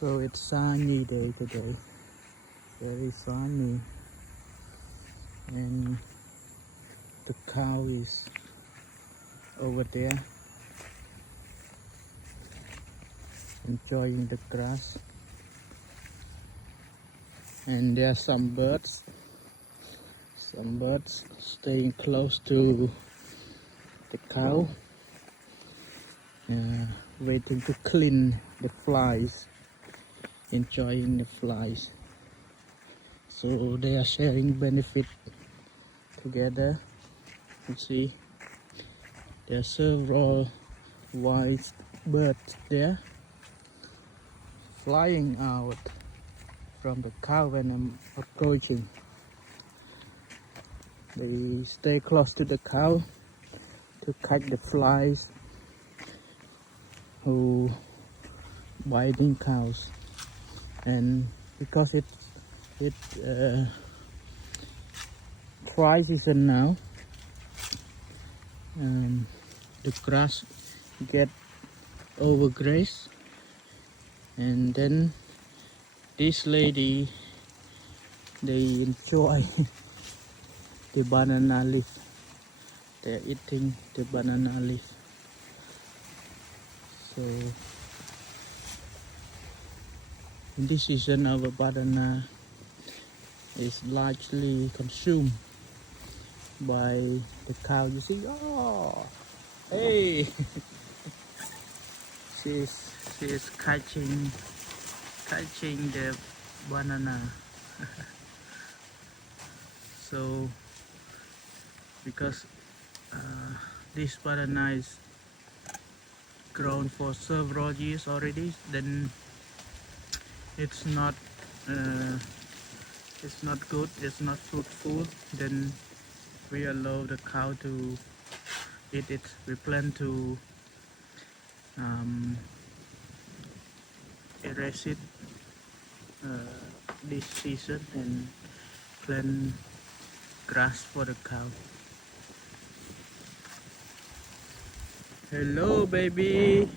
So it's sunny day today, very sunny, and the cow is over there enjoying the grass, and there are some birds staying close to the cow, waiting to clean the flies, enjoying the flies. So they are sharing benefit together. You see, there are several white birds there flying out from the cow when I'm approaching. They stay close to the cow to catch the flies who biting cows, and because it's dry season now, the grass get overgrazed, and then this lady, they enjoy the banana leaf. They're eating the banana leaf. So in this season, our banana is largely consumed by the cow. You see, oh, hey, she's catching the banana. So because this banana is grown for several years already, then it's not good, it's not fruitful, then we allow the cow to eat it. We plan to erase it this season and plant grass for the cow. Hello baby,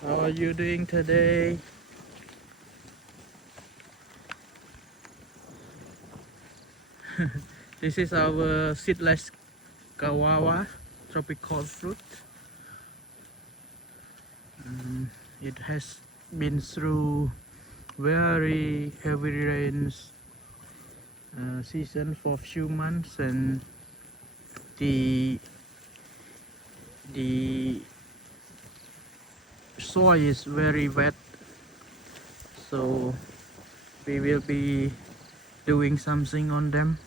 how are you doing today? This is our Seedless Guava tropical fruit. It has been through very heavy rains season for a few months, and the soil is very wet, so we will be doing something on them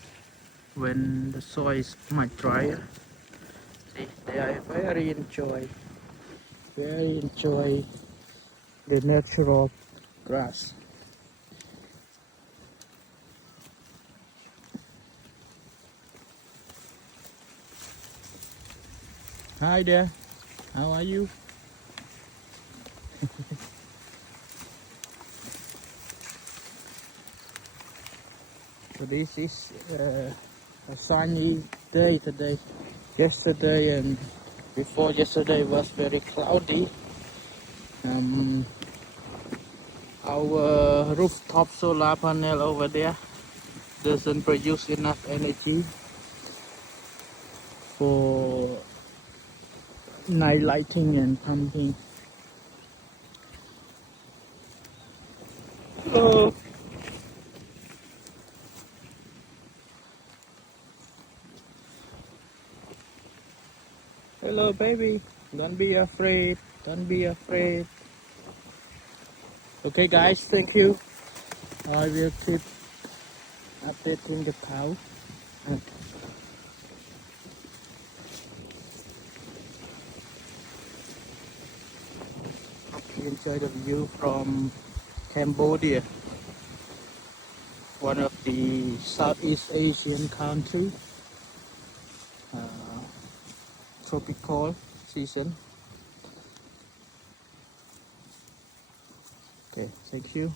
when the soil is much drier. See, they are very enjoy the natural grass. Hi there, how are you? So this is a sunny day today. Yesterday and before yesterday was very cloudy. Our rooftop solar panel over there doesn't produce enough energy for night lighting and pumping. Hello. Hello baby, don't be afraid, don't be afraid. Okay guys, thank you. I will keep updating the cow. Hope you enjoy the view from Cambodia, one of the Southeast Asian country, tropical season. Okay, thank you.